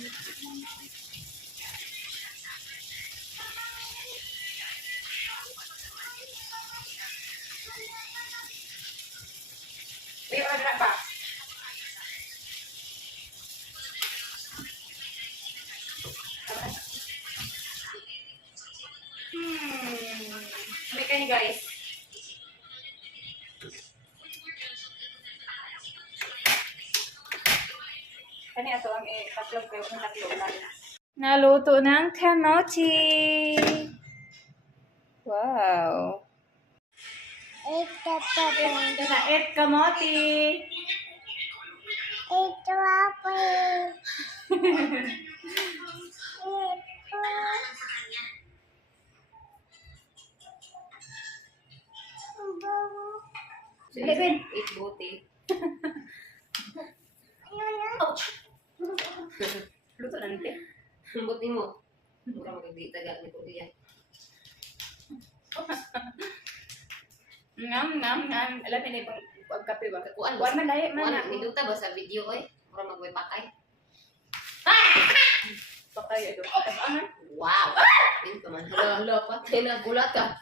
May order ba? Hmm. May kayo guys. Naluto ng kamote. Wow. Ito pa. Ito na, et kamote. Ito ako. Ito. Ang bago. Sige, Ben. Luto na nite. Buti mo. Mura magagitagal ni Pudi yan. Ngam, ngam, ngam. Alam niyo pag pagkape ba? Kuan Kuan man lahi man Kuan, minuta ba sa video ko eh? Mura magway pakay. Pakay ito. Wow! Yun pa man. Hala, hala, patay na gulat ka.